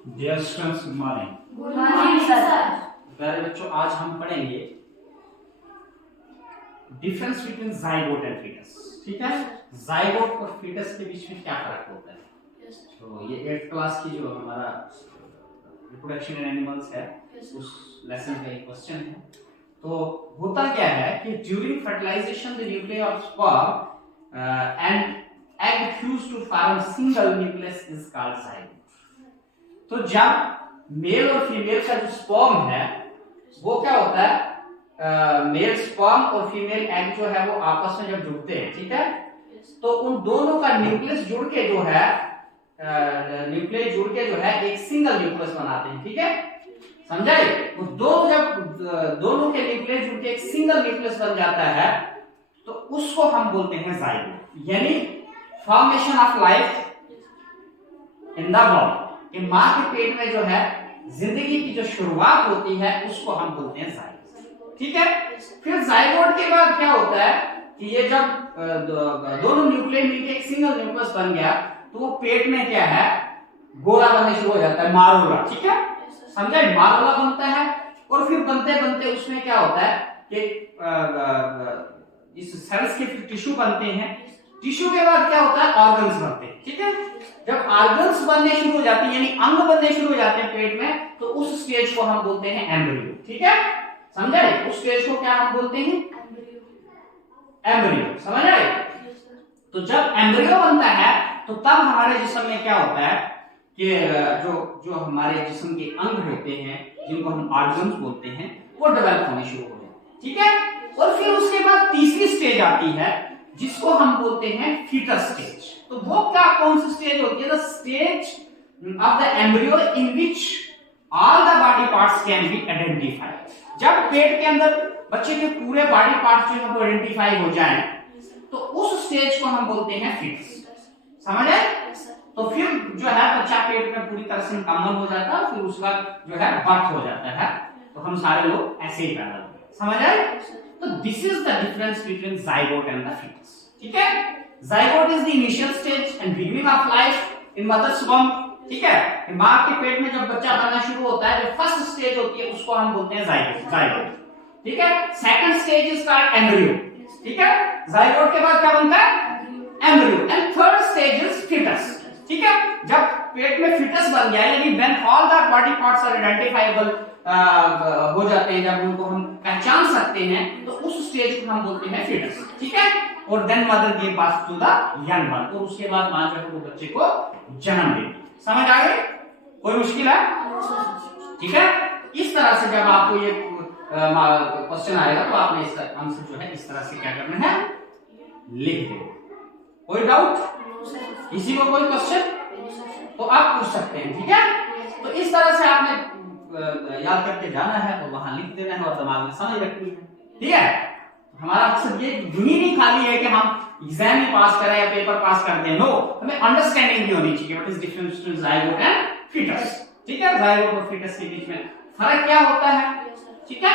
Dear students, good morning. Good morning sir. प्यारे बच्चों, आज हम पढ़ेंगे difference between zygote and foetus. ठीक है, जाइगोट और फीटस के बीच में क्या फर्क होता है। तो ये 8th क्लास की जो हमारा रिप्रोडक्शन इन एनिमल्स है उस लेसन का एक क्वेश्चन है। तो होता क्या है कि during fertilisation the nucleus of sperm and egg fuse to form single nucleus is called zygote. तो जब मेल और फीमेल का जो स्पर्म है वो क्या होता है, मेल स्पर्म और फीमेल एग जो है वो आपस में जब जुड़ते हैं, ठीक है, तो उन दोनों का न्यूक्लियस जुड़ के जो है एक सिंगल न्यूक्लियस बनाते हैं। ठीक है, समझाइए। तो जब दोनों के न्यूक्लियस जुड़ के एक सिंगल न्यूक्लियस बन जाता है तो उसको हम बोलते हैं जाइगोट, यानी formation of life in the body. कि मां के पेट में जो है जिंदगी की जो शुरुआत होती है उसको हम बोलते हैं जाइगोट। ठीक है, फिर जाइगोट के बाद क्या होता है कि ये जब दोनों न्यूक्लियस मिलकर एक सिंगल न्यूक्लियस बन गया तो वो पेट में क्या है, गोला बनने शुरू हो जाता है, मारोला। ठीक है, समझे, मारोला बनता है। और फिर बनते बनते उसमें क्या होता है कि इस सेल्स के फिर टिश्यू बनते हैं। टिश्यू के बाद क्या होता है, ऑर्गन्स बनते हैं। ठीक है, जब ऑर्गन्स बनने शुरू हो जाते हैं यानी अंग बनने शुरू हो जाते हैं पेट में, तो उस स्टेज को हम बोलते हैं एम्ब्रियो। ठीक है, समझ आए, उस स्टेज को क्या हम बोलते हैं, एम्ब्रियो। समझ आए। तो जब एम्ब्रियो बनता है तो तब हमारे जिस्म में क्या होता है कि जो हमारे जिस्म के अंग होते हैं जिनको हम ऑर्गन्स बोलते हैं वो डेवलप होने शुरू हो जाते हैं। ठीक है, और फिर उसके बाद तीसरी स्टेज आती है जिसको हम बोलते हैं फीटस स्टेज। तो वो क्या, कौन सी स्टेज होती है, the stage of the embryo in which all the body parts can be identified. जब पेट के अंदर बच्चे के पूरे बॉडी पार्ट्स जो है वो आइडेंटिफाई हो जाएं तो उस स्टेज को हम बोलते हैं फीटस। समझ आए। तो फिर जो है बच्चा पेट में पूरी तरह से मुकम्मल हो जाता है, फिर उसका जो है बर्थ हो जाता है। तो हम सारे लोग ऐसे ही पैदा होते हैं। समझ आए। तो this is the difference between zygote and the foetus. ठीक है, zygote is the initial stage and beginning of life in mother's womb. ठीक है, मां के पेट में जब बच्चा बनना शुरू होता है, जो फर्स्ट स्टेज होती है उसको हम बोलते हैं जाइगोट। ठीक है, second stage is called embryo. ठीक है, जाइगोट के बाद क्या बनता है, embryo. And third stage is foetus. ठीक है, जब पेट में फीटस बन गया यानी when all the body parts are identifiable हो जाते हैं, जब उनको हम पहचान सकते हैं तो उस स्टेज को हम बोलते हैं फीटस। ठीक है, और then mother give birth to the young one, और उसके बाद मां जो है वो बच्चे को जन्म देती है। समझ आ गई, कोई मुश्किल है। ठीक है, इस तरह से जब आपको ये क्वेश्चन आएगा तो आपने इसका आंसर जो है इस तरह से क्या करना है, लिख देना। कोई डाउट, किसी को कोई क्वेश्चन तो आप पूछ सकते हैं। ठीक है, तो इस तरह से आपने याद करके जाना है और वहां लिख देना है और दिमाग में समझ रखनी है। ठीक है, हमारा मकसद ये दुनिया नहीं खाली है कि हम एग्जाम में पास करें या पेपर पास कर दें। नो, हमें अंडरस्टैंडिंग भी होनी चाहिए what is difference between zygote and foetus. ठीक है, जाइगोट और फीटस के बीच में फर्क क्या होता है। ठीक है।